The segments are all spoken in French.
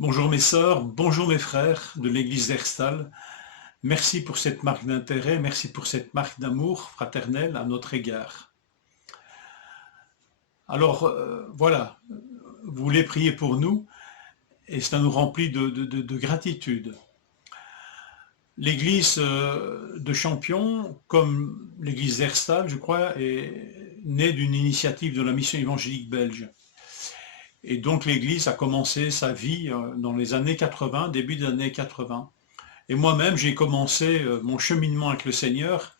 Bonjour mes sœurs, bonjour mes frères de l'église d'Herstal. Merci pour cette marque d'intérêt, merci pour cette marque d'amour fraternel à notre égard. Alors voilà, vous voulez prier pour nous et cela nous remplit de gratitude. L'église de Champion, comme l'église d'Herstal, je crois, est née d'une initiative de la mission évangélique belge. Et donc l'église a commencé sa vie dans les années 80, début des années 80. Et moi-même, j'ai commencé mon cheminement avec le Seigneur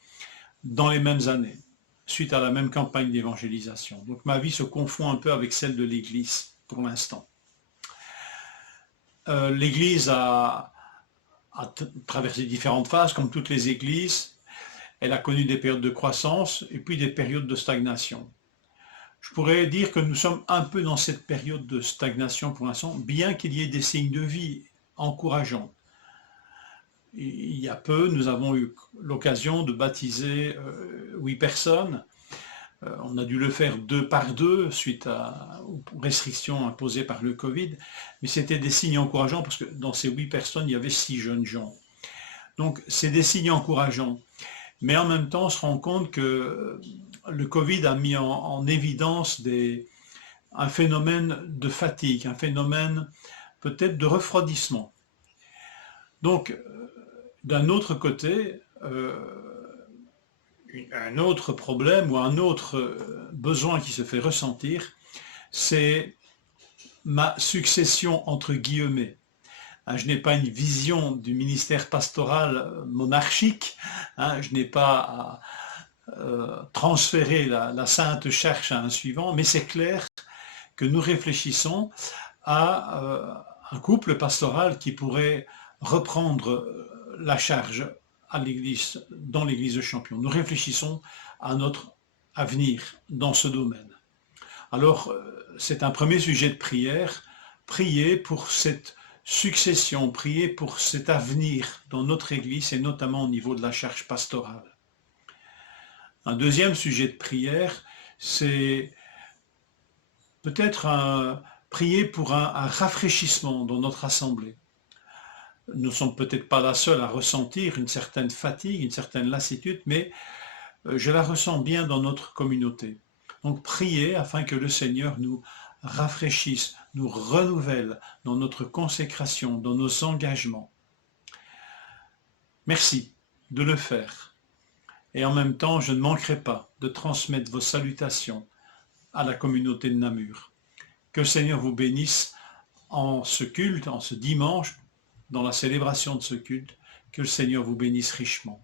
dans les mêmes années, suite à la même campagne d'évangélisation. Donc ma vie se confond un peu avec celle de l'Église pour l'instant. L'Église a traversé différentes phases, comme toutes les églises. Elle a connu des périodes de croissance et puis des périodes de stagnation. Je pourrais dire que nous sommes un peu dans cette période de stagnation pour l'instant, bien qu'il y ait des signes de vie encourageants. Il y a peu, nous avons eu l'occasion de baptiser 8 personnes. On a dû le faire 2 par 2 suite aux restrictions imposées par le Covid, mais c'était des signes encourageants parce que dans ces 8 personnes, il y avait 6 jeunes gens. Donc c'est des signes encourageants. Mais en même temps, on se rend compte que le Covid a mis en évidence un phénomène de fatigue, un phénomène peut-être de refroidissement. Donc, d'un autre côté, un autre problème ou un autre besoin qui se fait ressentir, c'est ma succession entre guillemets. Je n'ai pas une vision du ministère pastoral monarchique, je n'ai pas à transférer la sainte charge à un suivant, mais c'est clair que nous réfléchissons à un couple pastoral qui pourrait reprendre la charge à l'église, dans l'église de Champion. Nous réfléchissons à notre avenir dans ce domaine. Alors, c'est un premier sujet de prière, prier pour cette succession, prier pour cet avenir dans notre église et notamment au niveau de la charge pastorale. Un deuxième sujet de prière, c'est peut-être prier pour un rafraîchissement dans notre assemblée. Nous ne sommes peut-être pas la seule à ressentir une certaine fatigue, une certaine lassitude, mais je la ressens bien dans notre communauté. Donc priez afin que le Seigneur nous rafraîchisse, nous renouvelle dans notre consécration, dans nos engagements. Merci de le faire. Et en même temps, je ne manquerai pas de transmettre vos salutations à la communauté de Namur. Que le Seigneur vous bénisse en ce culte, en ce dimanche, dans la célébration de ce culte, que le Seigneur vous bénisse richement.